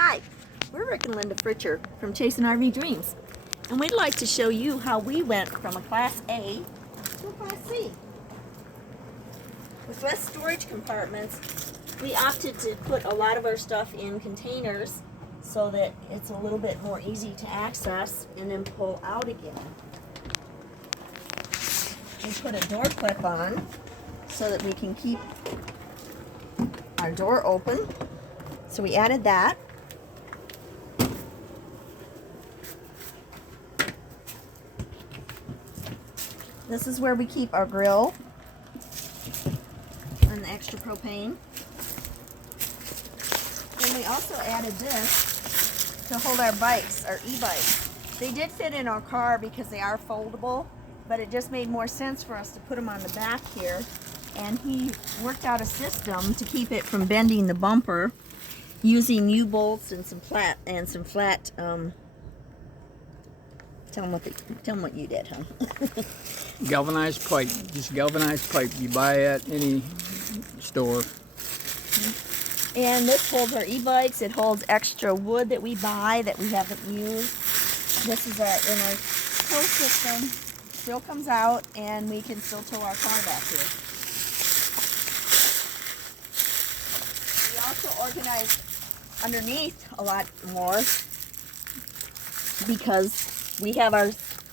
Hi, we're Rick and Linda Fritcher from Chasing RV Dreams, and we'd like to show you how we went from a Class A to a Class C. With less storage compartments, we opted to put a lot of our stuff in containers so that it's a little bit more easy to access and then pull out again. We put a door clip on so that we can keep our door open. So we added that. This is where we keep our grill and the extra propane. And we also added this to hold our bikes, our e-bikes. They did fit in our car because they are foldable, but it just made more sense for us to put them on the back here. And he worked out a system to keep it from bending the bumper using U-bolts and some flat tell them what you did, huh? Galvanized pipe, just galvanized pipe you buy at any store. And this holds our e-bikes. It holds extra wood that we buy that we haven't used. This is in our tow system. Still comes out, and we can still tow our car back here. We also organized underneath a lot more because we have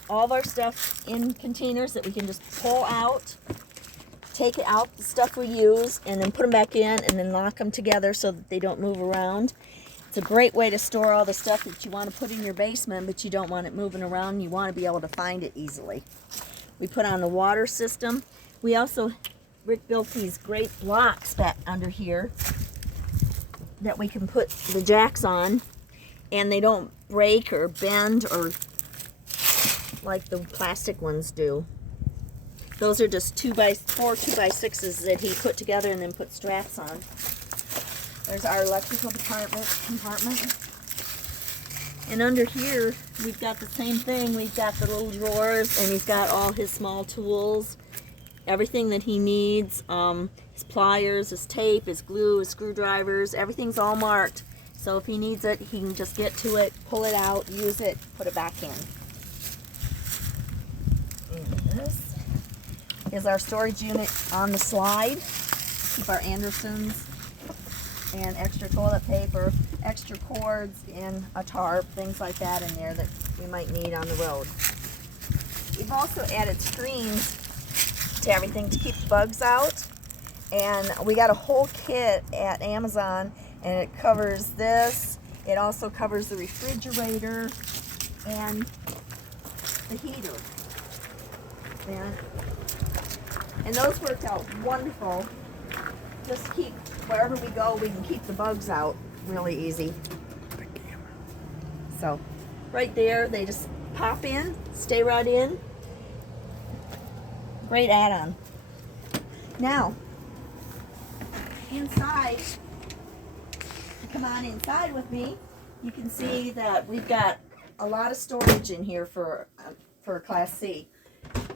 all of our stuff in containers that we can just pull out, take it out, the stuff we use, and then put them back in and then lock them together so that they don't move around. It's a great way to store all the stuff that you want to put in your basement, but you don't want it moving around. You want to be able to find it easily. We put on the water system. Rick built these great blocks back under here that we can put the jacks on, and they don't break or bend or like the plastic ones do. Those are just 4 2x6s that he put together and then put straps on. There's our electrical compartment. And under here, we've got the same thing. We've got the little drawers, and he's got all his small tools, everything that he needs, his pliers, his tape, his glue, his screwdrivers, everything's all marked. So if he needs it, he can just get to it, pull it out, use it, put it back in. And this is our storage unit on the slide. Keep our Andersons and extra toilet paper, extra cords, and a tarp, things like that in there that we might need on the road. We've also added screens to everything to keep the bugs out. And we got a whole kit at Amazon, and it covers this. It also covers the refrigerator and the heater. And those worked out wonderful. Just keep, wherever we go, we can keep the bugs out really easy. So, right there, they just pop in, stay right in. Great add-on. Now, inside, come on inside with me, you can see that we've got a lot of storage in here for Class C.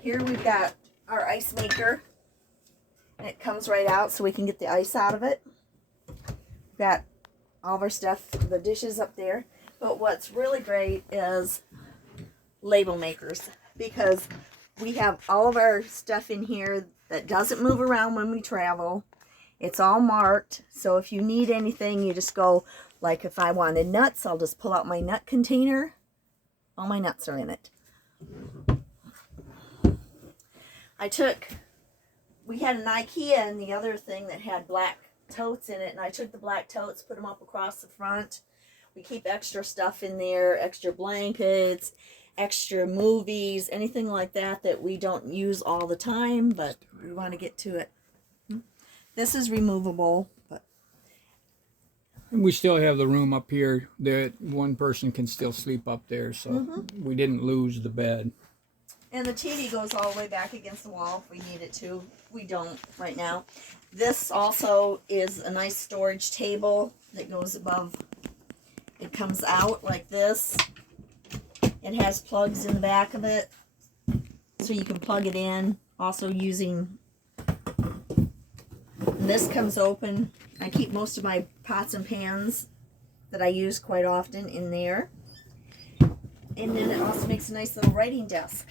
Here we've got our ice maker, and it comes right out so we can get the ice out of it. We've got all of our stuff, the dishes up there. But what's really great is label makers, because we have all of our stuff in here that doesn't move around when we travel. It's all marked, so if you need anything, you just go, like if I wanted nuts, I'll just pull out my nut container. All my nuts are in it. We had an IKEA and the other thing that had black totes in it, and I took the black totes, put them up across the front. We keep extra stuff in there, extra blankets, extra movies, anything like that that we don't use all the time, but we want to get to it. This is removable, but And we still have the room up here that one person can still sleep up there, so we didn't lose the bed. and the TV goes all the way back against the wall if we need it to. We don't right now. This also is a nice storage table that goes above. It comes out like this. It has plugs in the back of it, so you can plug it in. Also using, and this comes open. I keep most of my pots and pans that I use quite often in there. And then it also makes a nice little writing desk.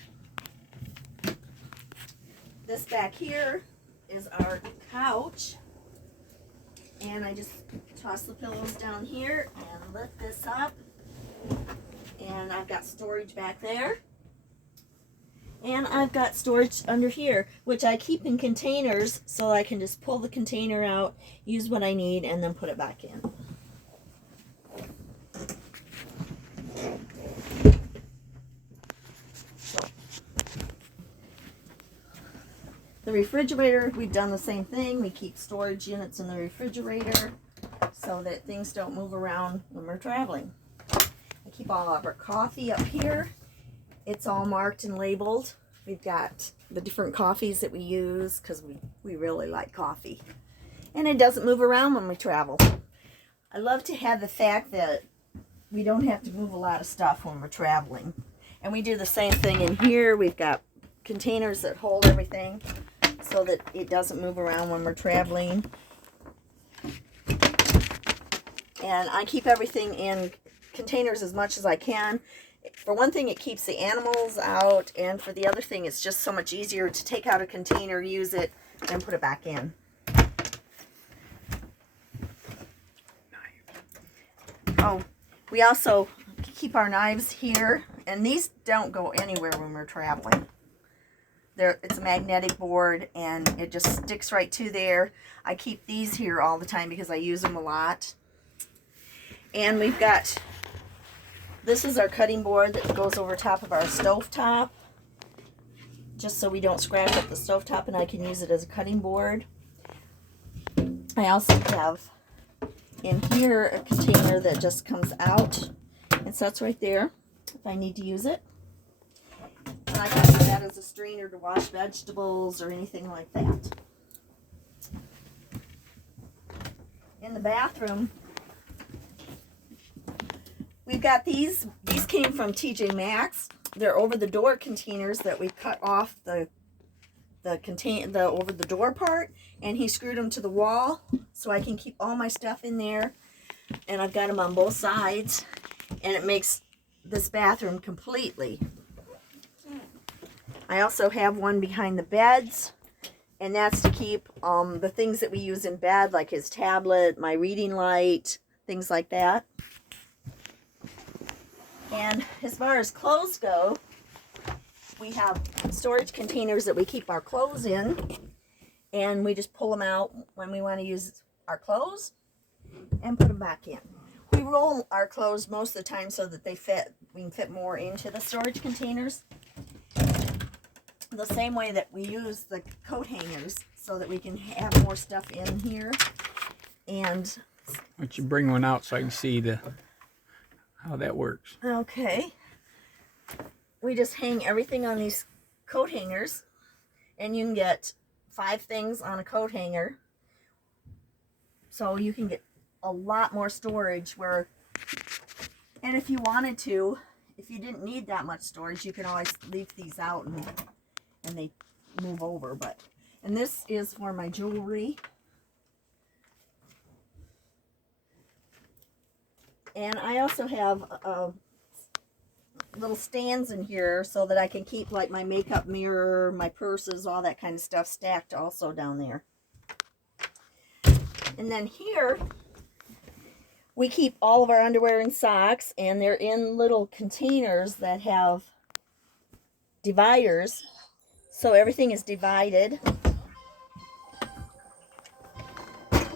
This back here is our couch. And I just toss the pillows down here and lift this up. And I've got storage back there. And I've got storage under here, which I keep in containers so I can just pull the container out, use what I need, and then put it back in. The refrigerator, we've done the same thing. We keep storage units in the refrigerator so that things don't move around when we're traveling. I keep all of our coffee up here. It's all marked and labeled. We've got the different coffees that we use because we really like coffee. And it doesn't move around when we travel. I love to have the fact that we don't have to move a lot of stuff when we're traveling. And we do the same thing in here. We've got containers that hold everything so that it doesn't move around when we're traveling. And I keep everything in containers as much as I can. For one thing, it keeps the animals out, and for the other thing, it's just so much easier to take out a container, use it, and put it back in. Oh, we also keep our knives here, and these don't go anywhere when we're traveling. It's a magnetic board, and it just sticks right to there. I keep these here all the time because I use them a lot. And we've got, this is our cutting board that goes over top of our stovetop, just so we don't scratch up the stovetop, and I can use it as a cutting board. I also have in here a container that just comes out and sets right there if I need to use it. And I can use that as a strainer to wash vegetables or anything like that. In the bathroom, we've got these. These came from TJ Maxx. They're over-the-door containers that we cut off the over-the-door part, and he screwed them to the wall so I can keep all my stuff in there. And I've got them on both sides, and it makes this bathroom completely. I also have one behind the beds, and that's to keep the things that we use in bed, like his tablet, my reading light, things like that. And as far as clothes go, we have storage containers that we keep our clothes in, and we just pull them out when we want to use our clothes and put them back in. We roll our clothes most of the time so that we can fit more into the storage containers. The same way that we use the coat hangers so that we can have more stuff in here. And why don't you bring one out so I can see how that works? Okay. We just hang everything on these coat hangers, and you can get 5 things on a coat hanger. So you can get a lot more storage and if you wanted to, if you didn't need that much storage, you can always leave these out and they move over. And this is for my jewelry. And I also have little stands in here so that I can keep like my makeup mirror, my purses, all that kind of stuff stacked also down there. And then here we keep all of our underwear and socks, and they're in little containers that have dividers, so everything is divided.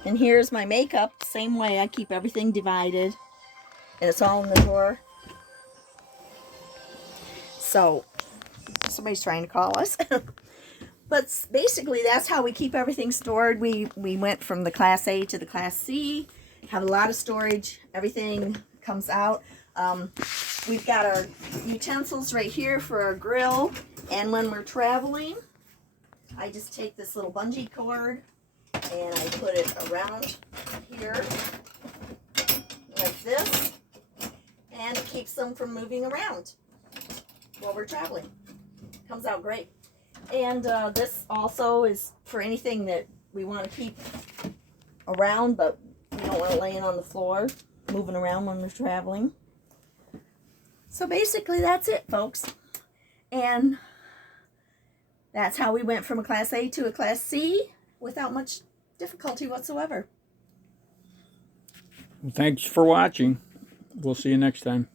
And here's my makeup, same way. I keep everything divided, and it's all in the drawer. So somebody's trying to call us. But basically that's how we keep everything stored. We went from the Class A to the Class C, have a lot of storage, everything comes out. We've got our utensils right here for our grill, and when we're traveling, I just take this little bungee cord and I put it around here like this, and it keeps them from moving around while we're traveling. Comes out great. And this also is for anything that we want to keep around, but we don't want it laying on the floor. moving around when we're traveling. So basically that's it, folks. And that's how we went from a Class A to a Class C without much difficulty whatsoever. Well, thanks for watching. We'll see you next time.